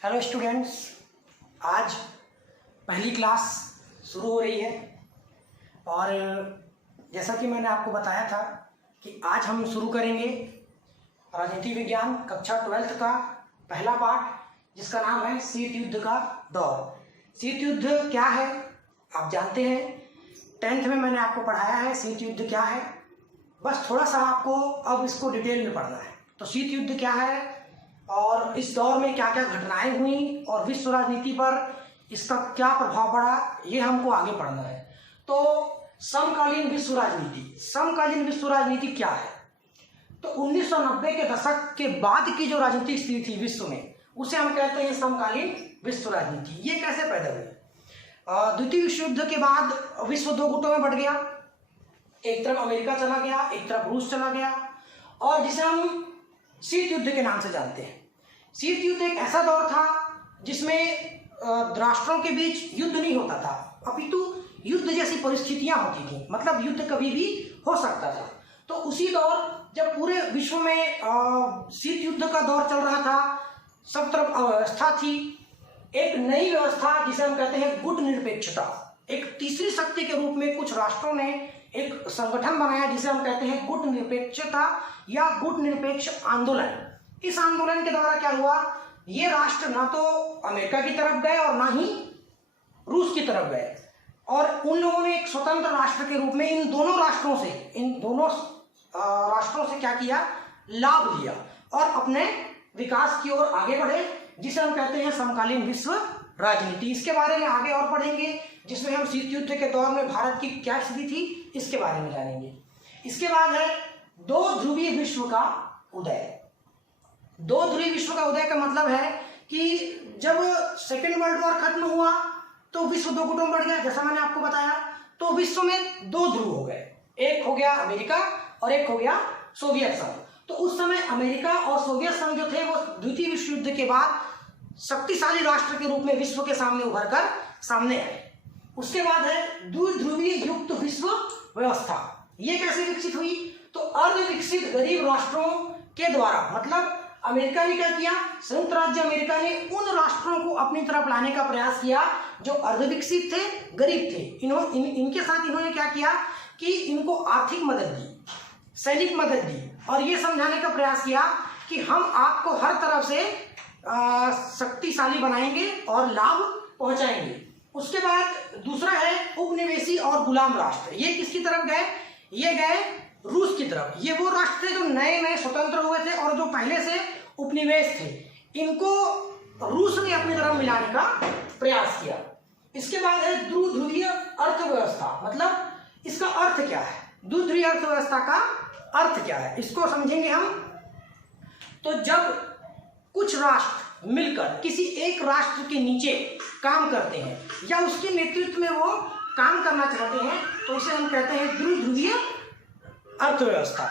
Hello students, आज पहली class शुरू हो रही है और जैसा कि मैंने आपको बताया था कि आज हम शुरू करेंगे राजनीति विज्ञान कक्षा 12th का पहला पाठ, जिसका नाम है शीत युद्ध का दौर। शीत युद्ध क्या है आप जानते हैं, 10th में मैंने आपको पढ़ाया है शीत युद्ध क्या है। बस थोड़ा सा आपको अब इसको डिटेल में पढ़ना है। तो शीत युद्ध क्या है और इस दौर में क्या क्या घटनाएं हुई और विश्व राजनीति पर इसका क्या प्रभाव पड़ा, ये हमको आगे पढ़ना है। तो समकालीन विश्व राजनीति क्या है? तो 1990 के दशक के बाद की जो राजनीतिक स्थिति थी विश्व में, उसे हम कहते हैं समकालीन विश्व राजनीति। ये कैसे पैदा हुई? द्वितीय विश्व युद्ध के बाद विश्व दो गुटों में बढ़ गया। एक तरफ अमेरिका चला गया, एक तरफ रूस चला गया, और जिसे हम शीत युद्ध के नाम से जानते हैं। शीत युद्ध एक ऐसा दौर था जिसमें राष्ट्रों के बीच युद्ध नहीं होता था, अपितु युद्ध जैसी परिस्थितियां होती थी, मतलब युद्ध कभी भी हो सकता था। तो उसी दौर जब पूरे विश्व में शीत युद्ध का दौर चल रहा था, सब तरफ अव्यवस्था थी, एक नई व्यवस्था जिसे हम कहते हैं गुट निरपेक्षता, एक तीसरी शक्ति के रूप में कुछ राष्ट्रों ने एक संगठन बनाया जिसे हम कहते हैं गुट निरपेक्षता या गुट निरपेक्ष आंदोलन। इस आंदोलन के द्वारा क्या हुआ, ये राष्ट्र ना तो अमेरिका की तरफ गए और ना ही रूस की तरफ गए, और उन लोगों ने एक स्वतंत्र राष्ट्र के रूप में इन दोनों राष्ट्रों से क्या किया, लाभ लिया और अपने विकास की ओर आगे बढ़े, जिसे हम कहते हैं समकालीन विश्व राजनीति। इसके बारे में आगे और पढ़ेंगे, जिसमें हम शीत युद्ध के दौर में भारत की क्या स्थिति थी इसके बारे में जानेंगे। इसके बाद है दो ध्रुवीय विश्व का उदय। दो ध्रुवीय विश्व का उदय का मतलब है कि जब सेकेंड वर्ल्ड वॉर खत्म हुआ तो विश्व दो गुटों में बढ़ गया, जैसा मैंने आपको बताया। तो विश्व में दो ध्रुव हो गए, एक हो गया अमेरिका और एक हो गया सोवियत संघ। तो उस समय अमेरिका और सोवियत संघ जो थे वो द्वितीय विश्व युद्ध के बाद शक्तिशाली राष्ट्र के रूप में विश्व के सामने उभर कर सामने आए। उसके बाद है द्विध्रुवीय युक्त विश्व व्यवस्था। ये कैसे विकसित हुई? तो अर्धविकसित गरीब राष्ट्रों के द्वारा, मतलब अमेरिका ने क्या किया, संयुक्त राज्य अमेरिका ने उन राष्ट्रों को अपनी तरफ लाने का प्रयास किया जो अर्धविकसित थे, गरीब थे। इनके साथ इन्होंने क्या किया कि इनको आर्थिक मदद दी, सैनिक मदद दी, और ये समझाने का प्रयास किया कि हम आपको हर तरफ से शक्तिशाली बनाएंगे और लाभ पहुंचाएंगे। उसके बाद दूसरा है उपनिवेशी और गुलाम राष्ट्र। ये किसकी तरफ गए? ये गए रूस की तरफ। ये वो राष्ट्र थे जो नए नए स्वतंत्र हुए थे और जो पहले से उपनिवेश थे, इनको रूस ने अपनी तरफ मिलाने का प्रयास किया। इसके बाद है द्विध्रुवीय अर्थव्यवस्था। मतलब इसका अर्थ क्या है, द्विध्रुवीय अर्थव्यवस्था का अर्थ क्या है, इसको समझेंगे हम। तो जब कुछ राष्ट्र मिलकर किसी एक राष्ट्र के नीचे काम करते हैं या उसके नेतृत्व में वो काम करना चाहते हैं, तो इसे हम कहते हैं द्विध्रुवीय अर्थव्यवस्था।